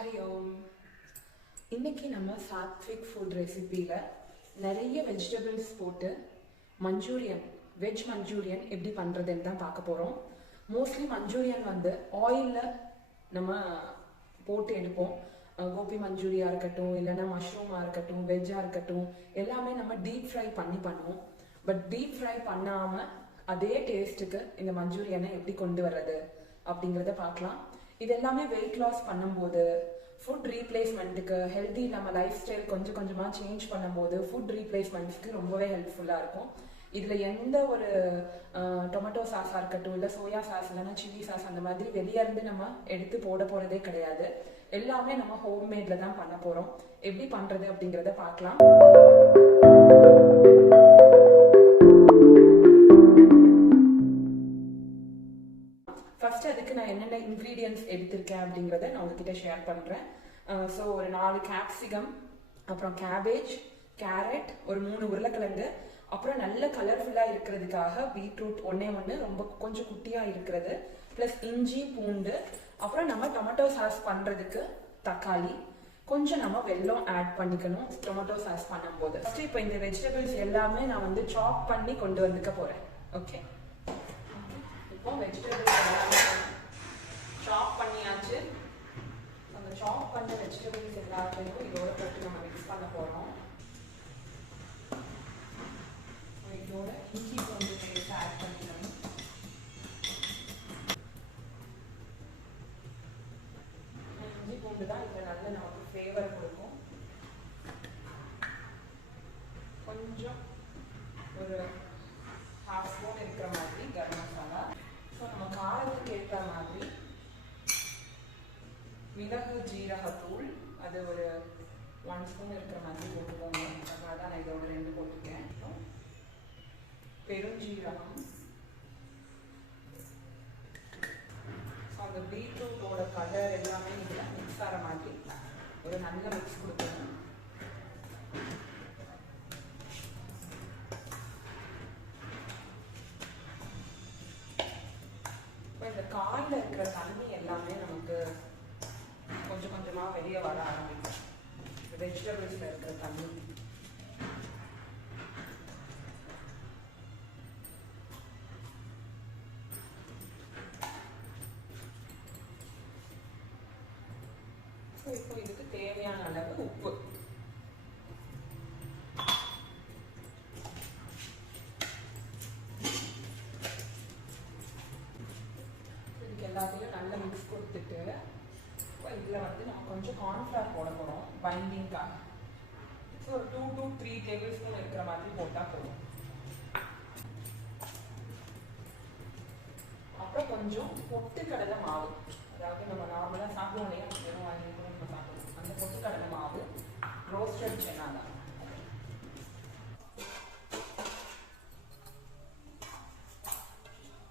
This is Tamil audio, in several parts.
ஹரி ஓம். இன்னைக்கு நம்ம சாத்விக் ஃபுட் ரெசிபியில் நிறைய வெஜிடபிள்ஸ் போட்டு மஞ்சூரியன், வெஜ் மஞ்சூரியன் எப்படி பண்ணுறதுன்னு தான் பார்க்க போகிறோம். மோஸ்ட்லி மஞ்சூரியன் ஆயிலில் நம்ம போட்டு எடுப்போம். கோபி மஞ்சூரியாக இருக்கட்டும், இல்லைன்னா மஷ்ரூமாக இருக்கட்டும், வெஜ்ஜாக இருக்கட்டும், எல்லாமே நம்ம டீப் ஃப்ரை பண்ணுவோம். பட் டீப் ஃப்ரை பண்ணாமல் அதே டேஸ்ட்டுக்கு இந்த மஞ்சூரியனை எப்படி கொண்டு வர்றது அப்படிங்கிறத பார்க்கலாம். இது எல்லாமே வெயிட் லாஸ் பண்ணும்போது, ஃபுட் ரீப்ளேஸ்மெண்ட்டுக்கு, ஹெல்தி நம்ம லைஃப் ஸ்டைல் கொஞ்சம் கொஞ்சமாக சேஞ்ச் பண்ணும்போது ஃபுட் ரீப்ளேஸ்மெண்ட்ஸ்க்கு ரொம்பவே ஹெல்ப்ஃபுல்லாக இருக்கும். இதில் எந்த ஒரு டொமேட்டோ சாஸாக இருக்கட்டும், இல்லை சோயா சாஸ், இல்லைன்னா சில்லி சாஸ் அந்த மாதிரி வெளியேருந்து நம்ம எடுத்து போட போகிறதே கிடையாது. எல்லாமே நம்ம ஹோம்மேடில் தான் பண்ண போகிறோம். எப்படி பண்ணுறது அப்படிங்கிறத பார்க்கலாம். ஃபர்ஸ்ட் அதுக்கு நான் என்னென்ன இன்க்ரீடியன்ட்ஸ் எடுத்திருக்கேன் அப்படிங்கிறத நான் உங்ககிட்ட ஷேர் பண்ணுறேன். ஸோ ஒரு 4 கேப்சிகம், அப்புறம் கேபேஜ், கேரட், ஒரு 3 உருளைக்கிழங்கு, அப்புறம் நல்ல கலர்ஃபுல்லாக இருக்கிறதுக்காக பீட்ரூட் ஒன்று ரொம்ப கொஞ்சம் குட்டியாக இருக்கிறது, ப்ளஸ் இஞ்சி, பூண்டு, அப்புறம் நம்ம டொமேட்டோ சாஸ் பண்ணுறதுக்கு தக்காளி, கொஞ்சம் நம்ம வெல்லம் ஆட் பண்ணிக்கணும் டொமேட்டோ சாஸ் பண்ணும்போது. ஃபர்ஸ்ட் இப்போ இந்த வெஜிடபிள்ஸ் எல்லாமே நான் சாப் பண்ணி கொண்டு வந்துக்க போகிறேன். ஓகே, இப்போ வெஜிடபிள்ஸ் எல்லாமே சாப் பண்ணியாச்சு. அந்த சாப் பண்ண வெஜிடபிள்ஸ் எல்லாத்தையும் இதோட போட்டு நம்ம மிக்ஸ் பண்ண போகிறோம். இதோட இஞ்சி பூண்டு பேஸ்ட் ஆட் பண்ணிக்கணும். இஞ்சி பூண்டு தான் இதில் நல்ல நமக்கு ஃப்ளேவர் கொடுக்கும். கொஞ்சம் ஒரு 1/2 ஸ்பூன் இருக்கிற மாதிரி கரம் மசாலா. ஸோ நம்ம காரத்துக்கு ஏற்ற மாதிரி மிளகு ஜீரகத்தூள், அது ஒரு 1 ஸ்பூன் இருக்கிற மாதிரி போட்டுக்கோங்க. அதனால தான் நான் இதோட 2 போட்டுருக்கேன். பெருஞ்சீரகம். ஸோ அந்த பீட்ரூட்டோட கலர் எல்லாமே இதில் மிக்ஸ் ஆகிற மாதிரி ஒரு நல்ல மிக்ஸ் கொடுக்கணும். இந்த காயில் இருக்கிற தண்ணி எல்லாமே நமக்கு கொஞ்சம் கொஞ்சமாக வெளியே வர ஆரம்பிக்கும். வெஜிடபிள்ஸில் இருக்கிற தண்ணி இப்போ இதுக்கு தேவையான அளவு உப்பு. எல்லாத்தையும் நல்லா மிக்ஸ் கொடுத்துட்டு இதில் நம்ம கொஞ்சம் கார்ன்ஃப்ளவர் போட போகிறோம் பைண்டிங்காக. ஸோ ஒரு 2 to 3 டேபிள் ஸ்பூன் இருக்கிற மாதிரி போட்டால் போதும். அப்புறம் கொஞ்சம் பொட்டுக்கடலை மாவு, அதாவது நம்ம நார்மலாக சாப்பிடுவோம் இல்லையா, வெறும் வாங்கி கூட நம்ம சாப்பிடுவோம், அந்த பொட்டுக்கடலை மாவு, ரோஸ்டட் சென்னா தான்.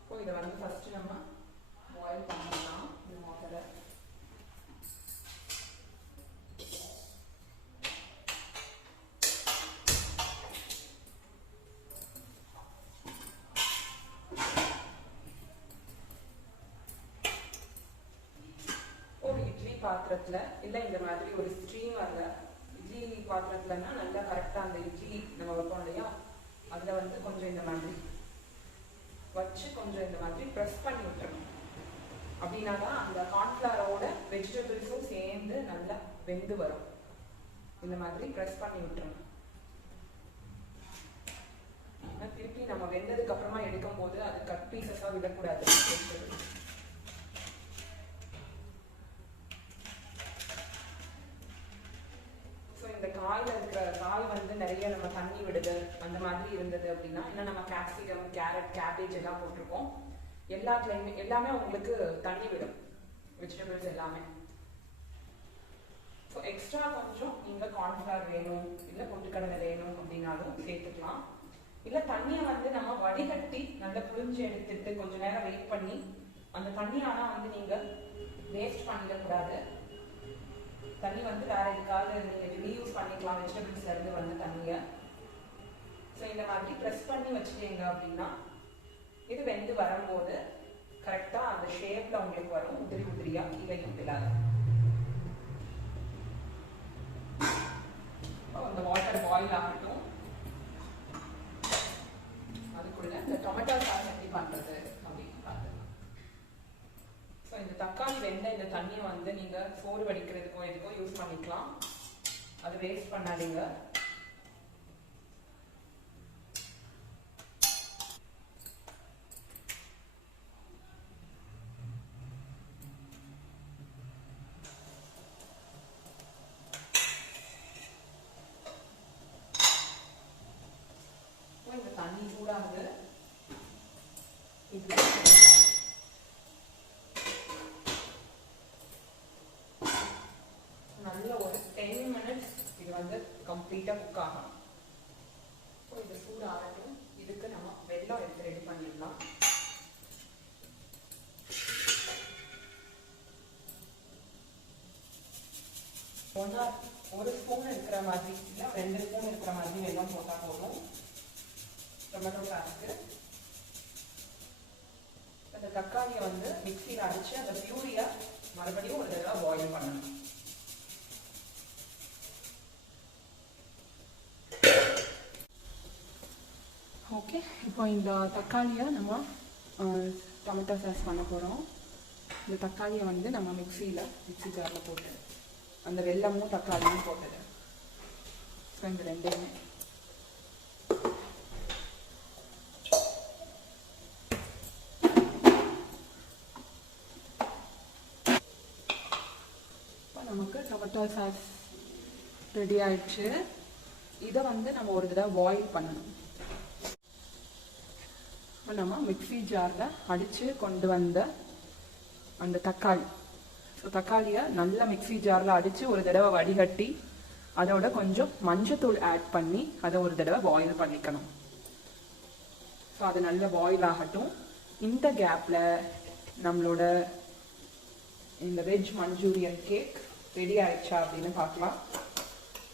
இப்போ இதை ஃபர்ஸ்ட் நம்ம பாயில் பண்ணலாம். இந்த வாட்டரை ஒரு இட்லி பாத்திரத்தில், இல்லை இந்த மாதிரி ஒரு ஸ்டீமரில், இட்லி பாத்திரத்துலன்னா நல்லா கரெக்டாக அந்த இட்லி நம்ம வைப்போம் இல்லையா, அதில் கொஞ்சம் இந்த மாதிரி வச்சு கொஞ்சம் இந்த மாதிரி ப்ரெஸ் பண்ணி விட்டுறணும். அப்படின்னா தான் அந்த கார்ன்ஃப்ளவரோட வெஜிடபிள்ஸும் சேர்ந்து நல்லா வெந்து வரும். இந்த மாதிரி ப்ரெஸ் பண்ணி விட்டுறணும். திருப்பி நம்ம வெந்ததுக்கு அப்புறமா எடுக்கும் போது அது கட் பீசஸாக விடக்கூடாது. ஸோ இந்த காயில் இருக்கிற காய் நிறைய நம்ம தண்ணி விடுது அந்த மாதிரி இருந்தது அப்படின்னா, இன்னும் நம்ம கேப்சிகம், கேரட், கேபேஜ் எல்லாம் போட்டிருக்கோம். எல்லாமே உங்களுக்கு தண்ணி விடும் வெஜிடபிள்ஸ் எல்லாமே. ஸோ எக்ஸ்ட்ரா கொஞ்சம் நீங்கள் கார்ன்ஃப்ளவர் வேணும், இல்லை பொட்டுக்கடலை வேணும் அப்படின்னாலும் சேர்த்துக்கலாம். இல்லை தண்ணியை நம்ம வடிகட்டி நல்லா புளிஞ்சு எடுத்துட்டு கொஞ்சம் நேரம் வெயிட் பண்ணி அந்த தண்ணி ஆனால் நீங்கள் வேஸ்ட் பண்ணிடக்கூடாது. தண்ணி வேற எதுக்காக நீங்கள் ரீயூஸ் பண்ணிக்கலாம் வெஜிடபிள்ஸ்ல இருந்து தண்ணியை. ஸோ இந்த மாதிரி ப்ரெஸ் பண்ணி வச்சுட்டீங்க அப்படின்னா இது வெந்து வரும்போது கரெக்டாக அந்த ஷேப்பில் உங்களுக்கு வரும், உதிரி உதிரியாக கீழே விழாது. பாயில் ஆகட்டும். அதுக்குள்ள இந்த டொமேட்டோ சாஸ் எப்படி பண்றது அப்படின்னு பார்த்துக்கலாம். ஸோ இந்த தக்காளி வெந்த இந்த தண்ணியை வந்து நீங்க சோறு வடிக்கிறதுக்கோ எதுக்கோ யூஸ் பண்ணிக்கலாம். அது வேஸ்ட் பண்ணாதீங்க. இந்த தண்ணி சூடாகுது. நல்ல ஒரு 10 minutes இது வந்து கம்ப்ளீட்டா குக் ஆகும். இது சூடு ஆகட்டும். இதுக்கு நம்ம வெல்லம் எடுத்து ரெடி பண்ணிடலாம். ஒரு ஸ்பூன் இருக்கிற மாதிரி இல்லை, 2 ஸ்பூன் இருக்கிற மாதிரி வெல்லம் போட்டா போதும். டொமேட்டோ சாஸ்க்கு அந்த தக்காளியை வந்து மிக்சியில் அடிச்சு அந்த பியூரியை மறுபடியும் ஒரு தடவை பாயில் பண்ணணும். ஓகே, இப்போ இந்த தக்காளியை நம்ம டொமேட்டோ சாஸ் பண்ண போகிறோம். இந்த தக்காளியை வந்து நம்ம மிக்சி ஜாரில் போட்டு அந்த வெல்லமும் தக்காளியும் போட்டது. ஸோ இந்த ரெண்டையுமே நமக்கு டொமேட்டோ சாஸ் ரெடி ஆயிடுச்சு. இதை வந்து நம்ம ஒரு தடவை பாயில் பண்ணணும். நம்ம மிக்சி ஜாரில் அடித்து கொண்டு வந்த அந்த தக்காளி, ஸோ தக்காளியை நல்லா மிக்சி ஜாரில் அடித்து ஒரு தடவை வடிகட்டி அதோட கொஞ்சம் மஞ்சத்தூள் ஆட் பண்ணி அதை ஒரு தடவை பாயில் பண்ணிக்கணும். ஸோ அது நல்லா பாயில் ஆகட்டும். இந்த கேப்பில் நம்மளோட இந்த வெஜ் மஞ்சூரியன் கேக் ரெடி ஆயிடுச்சா அப்படின்னு பார்க்கலாம்.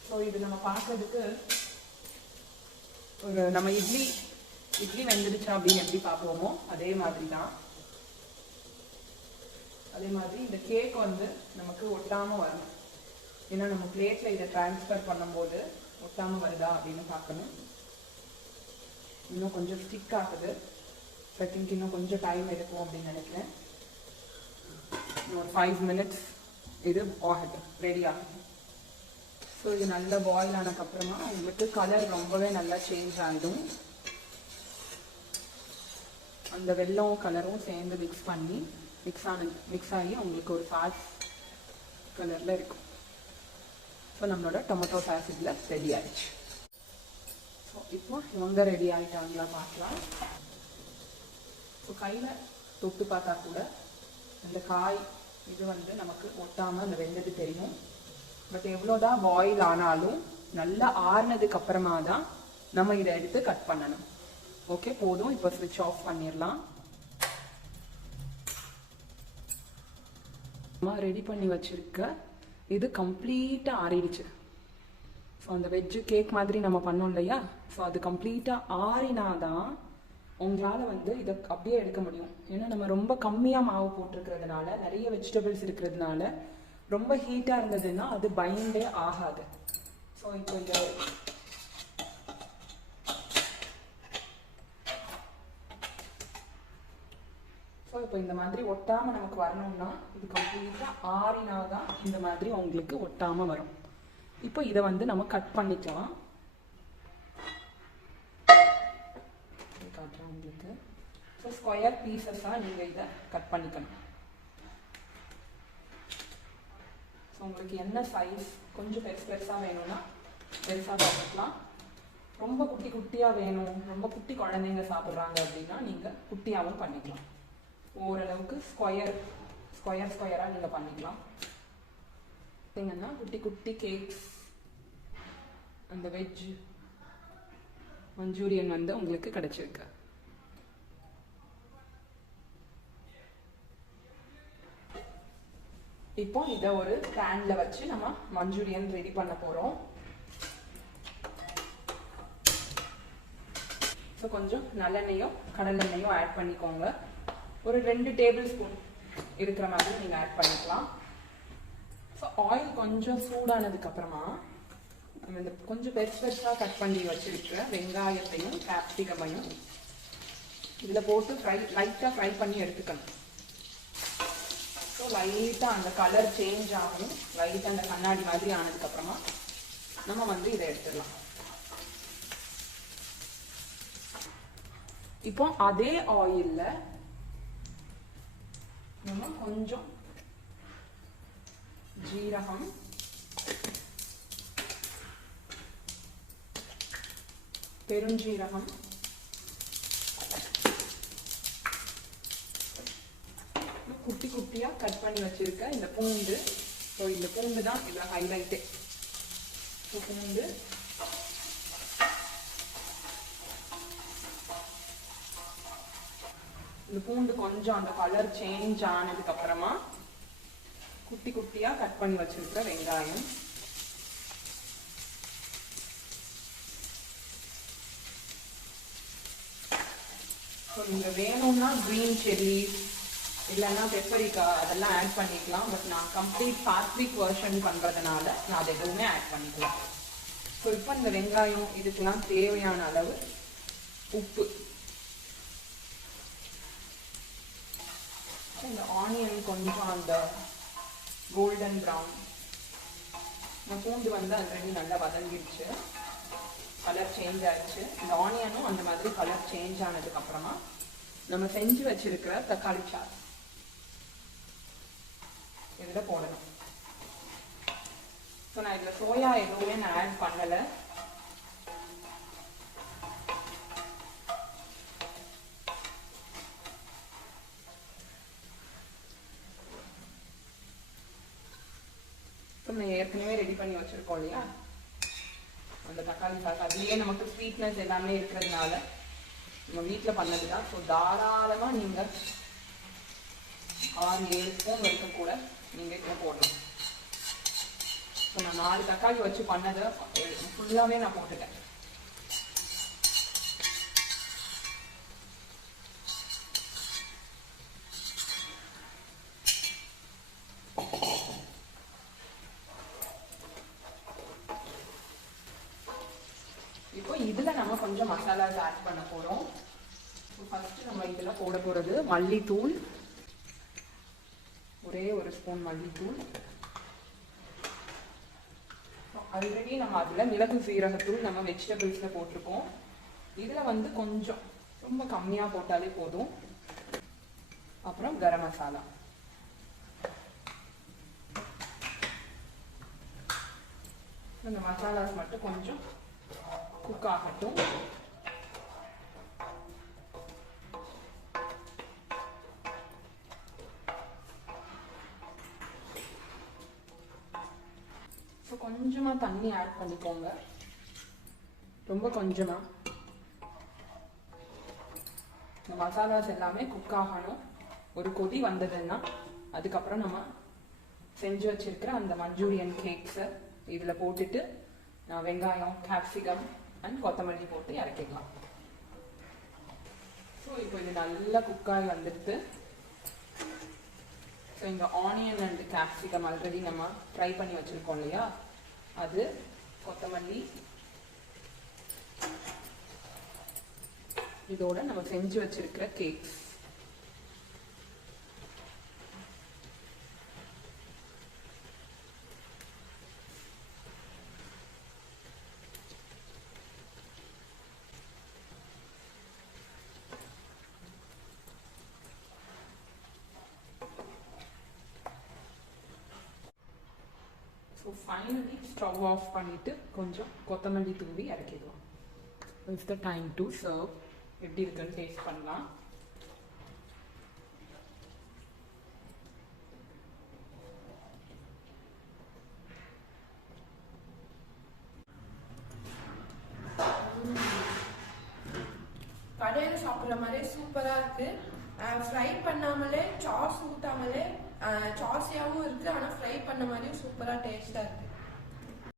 ஸோ இது நம்ம பார்க்கறதுக்கு ஒரு நம்ம இட்லி வெந்துடுச்சா அப்படின்னு எப்படி பார்ப்போமோ அதே மாதிரி தான். அதே மாதிரி இந்த கேக் வந்து நமக்கு ஒட்டாமல் வரணும். ஏன்னா நம்ம பிளேட்டில் இதை ட்ரான்ஸ்ஃபர் பண்ணும்போது ஒட்டாமல் வருதா அப்படின்னு பார்க்கணும். இன்னும் கொஞ்சம் ஸ்டிக் ஆகுது. ஐ திங்க் இன்னும் கொஞ்சம் டைம் எடுக்கும் அப்படின்னு நினைக்கிறேன். ஒரு 5 minutes இது ஆகட்டும், ரெடி ஆகும். ஸோ இது நல்லா பாயில் ஆனதுக்கப்புறமா உங்களுக்கு கலர் ரொம்பவே நல்லா சேஞ்ச் ஆகிடும். அந்த வெல்லம் கலரும் சேர்ந்து மிக்ஸ் ஆகி உங்களுக்கு ஒரு சாஸ் கலரில் இருக்கும். ஸோ நம்மளோட டொமேட்டோ சாஸ் இதில் ரெடி ஆயிடுச்சு. ஸோ இப்போ இவங்க ரெடி ஆகிட்டாங்களா பார்க்கலாம். ஸோ கையில் தொட்டு பார்த்தா கூட அந்த காய் இது வந்து நமக்கு ஒட்டாமல் அந்த வெந்தது தெரியும். பட் எவ்வளோதான் பாயில் ஆனாலும் நல்லா ஆறுனதுக்கு அப்புறமா தான் நம்ம இதை எடுத்து கட் பண்ணணும். ஓகே, போதும். இப்போ ஸ்விட்ச் ஆஃப் பண்ணிடலாம். நம்ம ரெடி பண்ணி வச்சிருக்க இது கம்ப்ளீட்டாக ஆறிடுச்சு. ஸோ அந்த வெஜ்ஜு கேக் மாதிரி நம்ம பண்ணோம் இல்லையா, ஸோ அது கம்ப்ளீட்டாக ஆறினாதான் உங்களால் வந்து இதை அப்படியே எடுக்க முடியும். ஏன்னா நம்ம ரொம்ப கம்மியாக மாவு போட்டிருக்கிறதுனால, நிறைய வெஜிடபிள்ஸ் இருக்கிறதுனால ரொம்ப ஹீட்டாக இருந்ததுன்னா அது பைண்டே ஆகாது. ஸோ இப்போ இந்த மாதிரி ஒட்டாமல் நமக்கு வரணும்னா இது கம்ப்ளீட்டாக ஆறினாதான் இந்த மாதிரி உங்களுக்கு ஒட்டாமல் வரும். இப்போ இதை வந்து நம்ம கட் பண்ணிக்கலாம். காட்டுறேன் உங்களுக்கு. ஸோ ஸ்கொயர் பீசஸாக நீங்கள் இதை கட் பண்ணிக்கணும். ஸோ உங்களுக்கு என்ன சைஸ் கொஞ்சம் பெருசாக வேணும்னா பெருசாக பார்த்துக்கலாம். ரொம்ப குட்டியாக வேணும், ரொம்ப குட்டி குழந்தைங்க சாப்பிட்றாங்க அப்படின்னா நீங்கள் குட்டியாகவும் பண்ணிக்கலாம். ஓரளவுக்கு ஸ்கொயராக நீங்கள் பண்ணிக்கலாம். பார்த்தீங்கன்னா குட்டி கேக்ஸ் அந்த வெஜ் மஞ்சூரியன் வந்து உங்களுக்கு கிடைச்சிருக்கு. இப்போ இதை ஒரு பேன்ல வச்சு நம்ம மஞ்சூரியன் ரெடி பண்ண போறோம். ஸோ கொஞ்சம் நல்லெண்ணெயோ கடலெண்ணெயோ ஆட் பண்ணிக்கோங்க. ஒரு 2 டேபிள் ஸ்பூன் இருக்கிற மாதிரி நீங்கள் ஆட் பண்ணிக்கலாம். ஸோ ஆயில் கொஞ்சம் சூடானதுக்கு அப்புறமா நம்ம இந்த கொஞ்சம் பெருசாக கட் பண்ணி வச்சிருக்கிற வெங்காயத்தையும் கேப்சிகமையும் இதில் போட்டு லைட்டாக ஃப்ரை பண்ணி எடுத்துக்கணும். ஸோ லைட்டாக அந்த கலர் சேஞ்ச் ஆகும், லைட்டாக அந்த கண்ணாடி மாதிரி ஆனதுக்கப்புறமா நம்ம வந்து இதை எடுத்துடலாம். இப்போ அதே ஆயில்ல நம்ம கொஞ்சம் ஜீரகம், பெருஞ்சீரகம், குட்டி குட்டியா கட் பண்ணி வச்சிருக்க இந்த பூண்டு. ஸோ இந்த பூண்டு தான் இதுல ஹைலைட்டு. பூண்டு, இந்த பூண்டு கொஞ்சம் அந்த கலர் சேஞ்ச் ஆனதுக்கு அப்புறமா குட்டி குட்டியா கட் பண்ணி வச்சிருக்கிற வெங்காயம், நீங்க வேணும்னா கிரீன் சில்லி இல்லைன்னா பெப்பரிக்கா அதெல்லாம் ஆட் பண்ணிக்கலாம். பட் நான் கம்ப்ளீட் சாத்விக் வெர்ஷன் பண்றதுனால நான் அதை எதுவுமே ஆட் பண்ணிக்கலாம். ஸோ இப்போ இந்த வெங்காயம் இதுக்கெல்லாம் தேவையான அளவு உப்பு, இந்த ஆனியன் கொஞ்சம் அந்த கோல்டன் ப்ரௌன், இந்த பூண்டு வந்து ஆல்ரெடி நல்லா வதங்கிடுச்சு, கலர் சேஞ்ச் ஆயிடுச்சு. இந்த ஆனியனும் அந்த மாதிரி கலர் சேஞ்ச் ஆனதுக்கு அப்புறமா நம்ம செஞ்சு வச்சிருக்கிற தக்காளி சாறு இதுல போடணும். ஸோ நான் இதுல சோயா எதுவுமே நான் ஆட் பண்ணல. நம்ம ஏற்கனவே ரெடி பண்ணி வச்சிருக்கோம் இல்லையா அந்த தக்காளி சாஸ், அதுலயே நமக்கு ஸ்வீட்னஸ் எல்லாமே இருக்கிறதுனால நம்ம வீட்டில் பண்ணதுதான். ஸோ தாராளமாக நீங்கள் 6-7 ஸ்பூன் வரைக்கும் கூட நீங்கள் இதில் போடணும். ஸோ நான் 4 தக்காளி வச்சு பண்ணதை ஃபுல்லாகவே நான் போட்டுட்டேன். இப்போ இதுல நம்ம கொஞ்சம் மசாலாஸ் ஆட் பண்ண போறோம். ஃபர்ஸ்ட் நம்ம இதுல போட போறது மல்லித்தூள், ஒரே ஒரு ஸ்பூன் மல்லித்தூள். ஆல்ரெடி நம்ம அதுல மிளகு சீரகத்தூள் நம்ம வெஜிடபிள்ஸ்ல போட்டிருக்கோம். இதுல வந்து கொஞ்சம் ரொம்ப கம்மியா போட்டாலே போதும். அப்புறம் கரம் மசாலா, இந்த மசாலாஸ் மட்டும் கொஞ்சம் குக் ஆகட்டும். கொஞ்சமா தண்ணி ஆட் பண்ணிக்கோங்க, ரொம்ப கொஞ்சமா. இந்த மசாலாஸ் எல்லாமே குக் ஆகணும். ஒரு கொதி வந்ததுன்னா அதுக்கப்புறம் நம்ம செஞ்சு வச்சிருக்கிற அந்த மஞ்சூரியன் கேக்ஸை இதுல போட்டுட்டு வெங்காயம், கேப்சிகம் அண்ட் கொத்தமல்லி போட்டு இறக்கிடலாம். ஸோ இப்போ இது நல்லா குக்காகி வந்துடுது. ஸோ இந்த ஆனியன் அண்ட் கேப்சிகம் ஆல்ரெடி நம்ம ஃப்ரை பண்ணி வச்சிருக்கோம் இல்லையா, அது, கொத்தமல்லி, இதோட நம்ம செஞ்சு வச்சிருக்கிற cakes. So finally stove off பண்ணிட்டு கொஞ்சம் கொத்தமல்லி தூவி இறக்கிடுவோம். It's the time to serve. எப்படி இருக்குன்னு டேஸ்ட் பண்ணலாம். கடையில் சாப்பிட்ற மாதிரி சூப்பராக இருக்கு. ஃப்ரை பண்ணாமலே சாஸ் ஊற்றாமலே சாஸியாகவும் இருக்கு, ஆனால் ஃப்ரை பண்ண மாதிரியும் சூப்பராக டேஸ்டாக இருக்கு.